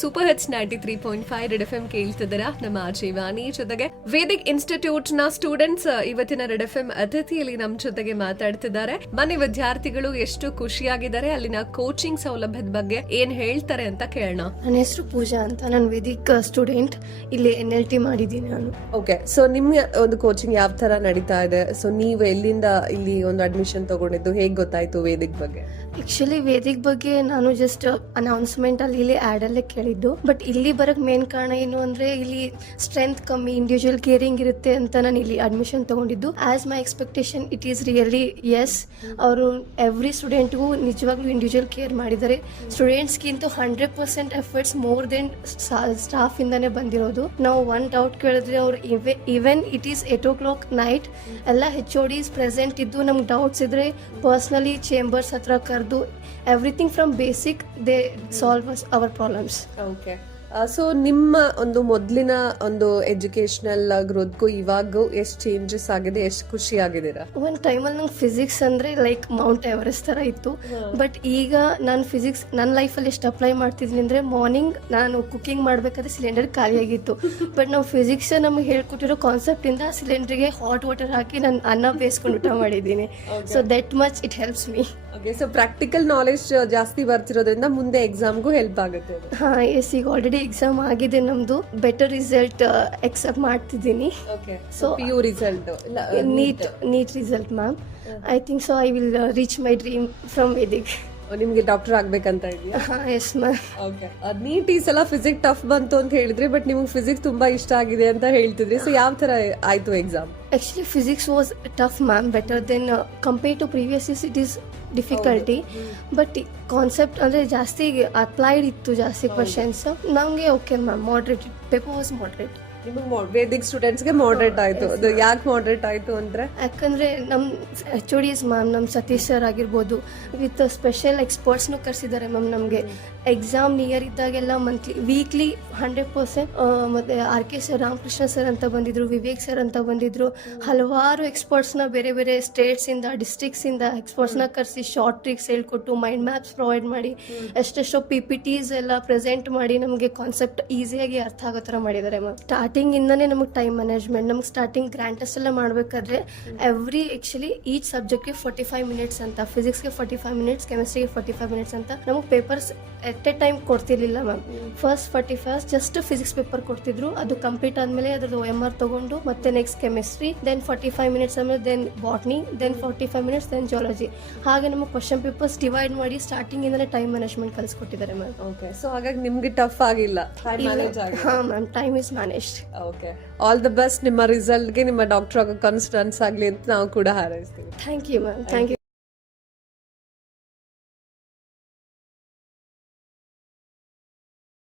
Super hits 93.5 red F M ಕೇಳ್ತಿದ್ದೀರಾ. ನಮ್ಮ ಜೀವಾನಿ ಜೊತೆಗೆ ವೇದಿಕ್ ಇನ್ಸ್ಟಿಟ್ಯೂಟ್ ನ ಸ್ಟೂಡೆಂಟ್ಸ್ ಇವತ್ತಿನ ರೆಡ್ ಎಫ್ ಎಂ ಅತಿಥಿಯಲ್ಲಿ ನಮ್ಮ ಜೊತೆಗೆ ಮಾತಾಡ್ತಿದ್ದಾರೆ. ಮನೆ ವಿದ್ಯಾರ್ಥಿಗಳು ಎಷ್ಟು ಖುಷಿಯಾಗಿದ್ದಾರೆ, ಅಲ್ಲಿನ ಕೋಚಿಂಗ್ ಸೌಲಭ್ಯದ ಬಗ್ಗೆ ಏನ್ ಹೇಳ್ತಾರೆ ಅಂತ ಕೇಳೋಣ. ನನ್ನ ಹೆಸರು ಪೂಜಾ ಅಂತ, ನಾನು ವೇದಿಕ್ ಸ್ಟೂಡೆಂಟ್, ಇಲ್ಲಿ NLT ಮಾಡಿದ್ದೀನಿ ನಾನು. ಓಕೆ, ಸೊ ನಿಮ್ಗೆ ಒಂದು ಕೋಚಿಂಗ್ ಯಾವ ತರ ನಡೀತಾ ಇದೆ? ಸೊ ನೀವು ಎಲ್ಲಿಂದ ಇಲ್ಲಿ ಒಂದು ಅಡ್ಮಿಷನ್ ತಗೊಂಡಿದ್ದು, ಹೇಗ್ ಗೊತ್ತಾಯ್ತು ವೇದಿಕ್ ಬಗ್ಗೆ? ಆಕ್ಚುಲಿ ವೇದಿಕ್ ಬಗ್ಗೆ ನಾನು ಜಸ್ಟ್ ಅನೌನ್ಸ್ಮೆಂಟ್ ಅಲ್ಲಿ ಇಲ್ಲಿ ಆಡ್ ಅಲ್ಲೇ ಕೇಳಿದ್ದು. ಬಟ್ ಇಲ್ಲಿ ಬರಕ್ ಮೇನ್ ಕಾರಣ ಏನು ಅಂದ್ರೆ ಇಲ್ಲಿ ಸ್ಟ್ರೆಂತ್ ಕಮ್ಮಿ, ಇಂಡಿವಿಜುವಲ್ ಕೇರಿಂಗ್ ಇರುತ್ತೆ ಅಂತ ನಾನು ಇಲ್ಲಿ ಅಡ್ಮಿಷನ್ ತಗೊಂಡಿದ್ದು. As my expectation it is really yes. ಅವರು ಎವ್ರಿ ಸ್ಟೂಡೆಂಟ್ಗೂ ನಿಜವಾಗ್ಲೂ ಇಂಡಿವಿಜುವಲ್ ಕೇರ್ ಮಾಡಿದ್ದಾರೆ. ಸ್ಟೂಡೆಂಟ್ಸ್ಗಿಂತ 100% ಎಫರ್ಟ್ಸ್ ಮೋರ್ ದೆನ್ ಸ್ಟಾಫ್ ಇಂದಾನೆ ಬಂದಿರೋದು. ನಾವು ಒನ್ ಡೌಟ್ ಕೇಳಿದ್ರೆ ಅವ್ರು even it is 8 o'clock night ಎಲ್ಲ HODs ಪ್ರೆಸೆಂಟ್ ಇದ್ದು ನಮ್ಗೆ ಡೌಟ್ಸ್ ಇದ್ರೆ ಪರ್ಸ್ನಲಿ ಚೇಂಬರ್ಸ್ ಹತ್ರ ಕರೆದು everything from basic they solve our problems. Okay, so ನಿಮ್ಮ ಒಂದು ಮೊದಲಿನ ಒಂದು ಎಜುಕೇಶನಲ್ ಗ್ರೋತ್ಗೂ ಇವಾಗೂ ಎಷ್ಟು ಚೇಂಜಸ್ ಆಗಿದೆ, ಎಷ್ಟು ಖುಷಿ ಆಗಿದ್ದೀರಾ? ಒಂದು ಟೈಮಲ್ಲಿ ನಂಗೆ ಫಿಸಿಕ್ಸ್ ಅಂದ್ರೆ ಲೈಕ್ ಮೌಂಟ್ ಎವರೆಸ್ಟ್ ತರ ಇತ್ತು. ಬಟ್ ಈಗ ನಾನು ಫಿಸಿಕ್ಸ್ ನನ್ನ ಲೈಫಲ್ಲಿ ಎಷ್ಟು ಅಪ್ಲೈ ಮಾಡ್ತಿದ್ದೀನಿ ಅಂದ್ರೆ, ಮಾರ್ನಿಂಗ್ ನಾನು ಕುಕಿಂಗ್ ಮಾಡ್ಬೇಕಾದ್ರೆ ಸಿಲಿಂಡರ್ ಖಾಲಿಯಾಗಿತ್ತು. ಬಟ್ ನಾವು ಫಿಸಿಕ್ಸ್ ನಮಗೆ ಹೇಳ್ಕೊಟ್ಟಿರೋ ಕಾನ್ಸೆಪ್ಟ್ ಇಂದ ಸಿಲಿಂಡರ್ಗೆ ಹಾಟ್ ವಾಟರ್ ಹಾಕಿ ನಾನು ಅನ್ನ ಬೇಯಿಸ್ಕೊಂಡು ಊಟ ಮಾಡಿದ್ದೀನಿ. So that much it helps me. Okay, so practical knowledge ಜಾಸ್ತಿ ಬರ್ತಿರೋದ್ರಿಂದ ಮುಂದೆ ಎಕ್ಸಾಮ್ಗೂ ಹೆಲ್ಪ್ ಆಗುತ್ತೆ. ಹಾ ಎಸ್, ಈಗ ಆಲ್ರೆಡಿ ಎಕ್ಸಾಮ್ ಆಗಿದೆ ನಮ್ದು. ಬೆಟರ್ ರಿಸಲ್ಟ್ ಎಕ್ಸೆಪ್ಟ್ ಮಾಡ್ತಿದ್ದೀನಿ. So PU result NEET result ma'am. I think so I will reach my dream from Vedic. ನಿಮ್ಗೆ doctor ಆಗ್ಬೇಕಂತ ಇದೆಯಾ? Yes ma'am. ಓಕೆ, ನೀಟ್ ಈ ಸಲ ಫಿಸಿಕ್ಸ್ ಟಫ್ ಬಂತು ಅಂತ ಹೇಳಿದ್ರಿ, ಬಟ್ ನಿಮ್ಗೆ ಫಿಸಿಕ್ಸ್ ತುಂಬಾ ಇಷ್ಟ ಆಗಿದೆ ಅಂತ ಹೇಳ್ತಿದ್ರಿ. ಸೊ ಯಾವ ತರ ಆಯ್ತು exam? Actually, physics was tough, ma'am. Better than compared to previous years, it is difficulty. But concept ಅಂದ್ರೆ ಜಾಸ್ತಿ ಅಪ್ಲೈಡ್ ಇತ್ತು, ಜಾಸ್ತಿ ಕ್ವಶನ್ಸ್. ನಮಗೆ okay ma'am, moderate paper was moderate. ನಿಮಗೆ ವೇದಿಕ್ ಸ್ಟೂಡೆಂಟ್ಸ್ಗೆ ಮಾಡ್ರೇಟ್ ಆಯ್ತು. ಅದು ಯಾಕೆ ಮಾಡ್ರೇಟ್ ಆಯ್ತು ಅಂದ್ರೆ, ಯಾಕಂದ್ರೆ ನಮ್ಮ HODs ಮ್ಯಾಮ್, ನಮ್ಮ ಸತೀಶ್ ಸರ್ ಆಗಿರ್ಬೋದು, ವಿತ್ ಸ್ಪೆಷಲ್ ಎಕ್ಸ್ಪರ್ಟ್ಸ್ನು ಕರೆಸಿದ್ದಾರೆ ಮ್ಯಾಮ್. ನಮಗೆ ಎಕ್ಸಾಮ್ ನಿಯರ್ ಇದ್ದಾಗೆಲ್ಲ ವೀಕ್ಲಿ 100% ಮತ್ತೆ RK ಸರ್, ರಾಮಕೃಷ್ಣ ಸರ್ ಅಂತ ಬಂದಿದ್ರು, ವಿವೇಕ್ ಸರ್ ಅಂತ ಬಂದಿದ್ರು. ಹಲವಾರು ಎಕ್ಸ್ಪರ್ಟ್ಸ್ನ ಬೇರೆ ಬೇರೆ ಸ್ಟೇಟ್ಸಿಂದ, ಡಿಸ್ಟ್ರಿಕ್ಟ್ಸಿಂದ ಎಕ್ಸ್ಪರ್ಟ್ಸ್ನ ಕರೆಸಿ ಶಾರ್ಟ್ ಟ್ರಿಕ್ಸ್ ಹೇಳ್ಕೊಟ್ಟು, ಮೈಂಡ್ ಮ್ಯಾಪ್ಸ್ ಪ್ರೊವೈಡ್ ಮಾಡಿ, ಎಷ್ಟೆಷ್ಟೋ PPTs ಎಲ್ಲ ಪ್ರೆಸೆಂಟ್ ಮಾಡಿ ನಮಗೆ ಕಾನ್ಸೆಪ್ಟ್ ಈಸಿಯಾಗಿ ಅರ್ಥ ಆಗೋ ಥರ ಮಾಡಿದ್ದಾರೆ ಮ್ಯಾಮ್. ಸ್ಟಾರ್ಟಿಂಗ್ ಇಂದಾನೆ ನಮಗೆ ಟೈಮ್ ಮ್ಯಾನೇಜ್ಮೆಂಟ್, ನಮ್ಗೆ ಸ್ಟಾರ್ಟಿಂಗ್ ಗ್ರ್ಯಾಂಡ್ ಟೆಸ್ಟ್ ಎಲ್ಲ ಮಾಡಬೇಕಾದ್ರೆ ಈಚ್ ಸಬ್ಜೆಕ್ಟ್ಗೆ 45 minutes ಅಂತ, ಫಿಸಿಕ್ಸ್ಗೆ 45 minutes, ಕೆಮಿಸ್ಟ್ರಿಗೆ 45 minutes ಅಂತ ನಮಗೆ ಪೇಪರ್ಸ್ ಎಟ್ ಎ ಟೈಮ್ ಕೊಡ್ತಿರ್ಲಿಲ್ಲ ma'am. First 45 just physics paper ಕೊಡ್ತಿದ್ರು. ಅದು ಕಂಪ್ಲೀಟ್ ಆದಮೇಲೆ ಅದ್ರದ್ದು OMR ತಗೊಂಡು ಮತ್ತೆ ನೆಕ್ಸ್ಟ್ ಕೆಮಿಸ್ಟ್ರಿ, ದೆನ್ 45 minutes ಆಮೇಲೆ then botany, then 45 minutes, then geology. ಹಾಗೆ ನಮಗೆ ಕ್ವಶನ್ ಪೇಪರ್ಸ್ ಡಿವೈಡ್ ಮಾಡಿ ಸ್ಟಾರ್ಟಿಂಗ್ ಇಂದಾನೆ ಟೈಮ್ ಮ್ಯಾನೇಜ್ಮೆಂಟ್ ಕಲಿಸ್ಕೊಟ್ಟಿದ್ದಾರೆ ಮ್ಯಾಮ್. ಓಕೆ, ಸೊ ಹಾಗಾಗಿ ನಿಮ್ಗೆ ಟಫ್ ಆಗಿಲ್ಲ, ಹಾ ma'am, time is managed. Okay, all the best. ನಿಮ್ಮ ರಿಸಲ್ಟ್ಗೆ ನಿಮ್ಮ ಡಾಕ್ಟರ್ ಆಗೋ ಕನ್ಸ್ ರನ್ಸ್ ಆಗಲಿ ಅಂತ ನಾವು ಕೂಡ ಹಾರೈಸ್ತೀವಿ. Thank you ma'am, thank you.